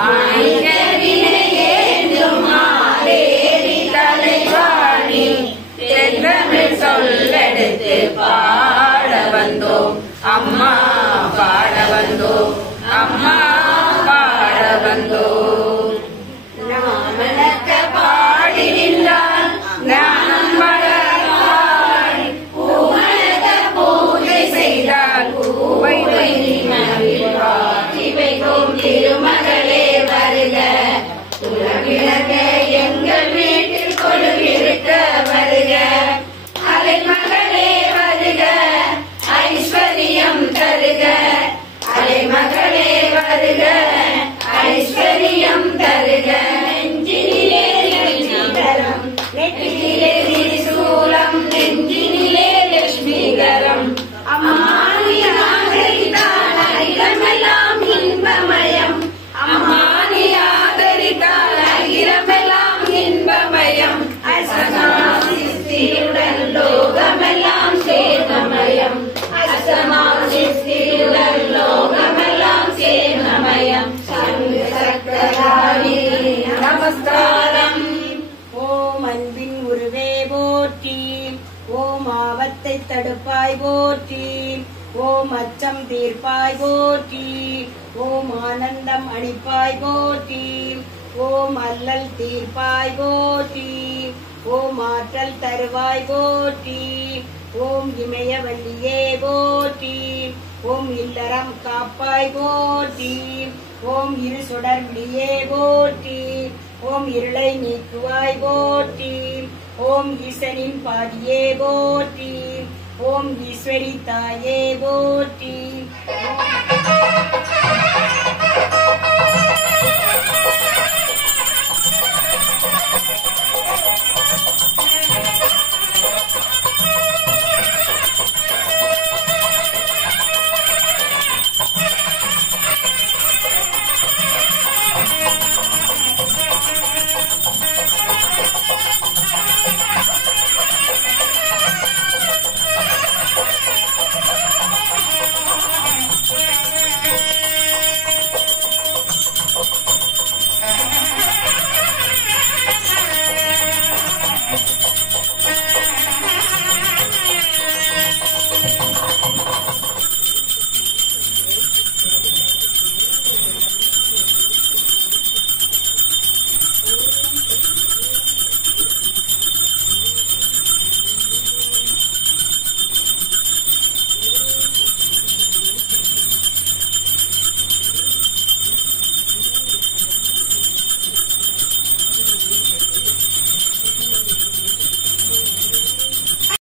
மாணிக்கவினை ஏந்தும் மாலேரி தலைவாணி தென்றமிழ் சொல்லெடுத்து பாட வந்தோம் அம்மா பாட வந்தோம் அம்மா பாட வந்தோம். நாமலக்க பாடி நின்றால் ஞானம் வளர்வாய் பூமலக பூஜை செய்தால் பூவை வைத்தோம் திருமகளே வருக உலகிழக எங்கள் வீட்டில் கொழுவிருக்க வருக அலைமகளே வருக ஐஸ்வர்யம் தருக அலைமகளே வருக ஐஸ்வர்யம் தருக நெஞ்சினிலே லட்சுமிகரம் நெற்றியிலே திரிசூலம் நெஞ்சினிலே லட்சுமிகரம் அம்மானியாதரித்தால் அகிலமெல்லாம் இன்பமயம் அம்மானி ஆதரித்தால் அகிலமெல்லாம் இன்பமயம் அசனாசிஸ்தியுடன் லோகமெல்லாம் சேமமயம் அசனாசிஸ்தியுடன் லோகமெல்லாம் சேமமயம் சக்கராணி நமஸ்காரம். ஓம் அன்பின் உருவே போற்றி ஓம் ஆபத்தை தடுப்பாய் போற்றி ஓம் அச்சம் தீர்ப்பாய் போற்றி ஓம் ஆனந்தம் அளிப்பாய் போற்றி ஓம் அல்லல் தீர்ப்பாய் போற்றி ஓம் ஆற்றல் தருவாய் போற்றி ஓம் இமயவல்லியே போற்றி ஓம் இல்லறம் காப்பாய் போற்றி ஓம் இரு சுடர்விழியே போற்றி ஓம் இருளை நீக்குவாய் போற்றி ஓம் ஈசனின் பாதியே போற்றி ஓம் ஈஸ்வரி தாயே போற்றி.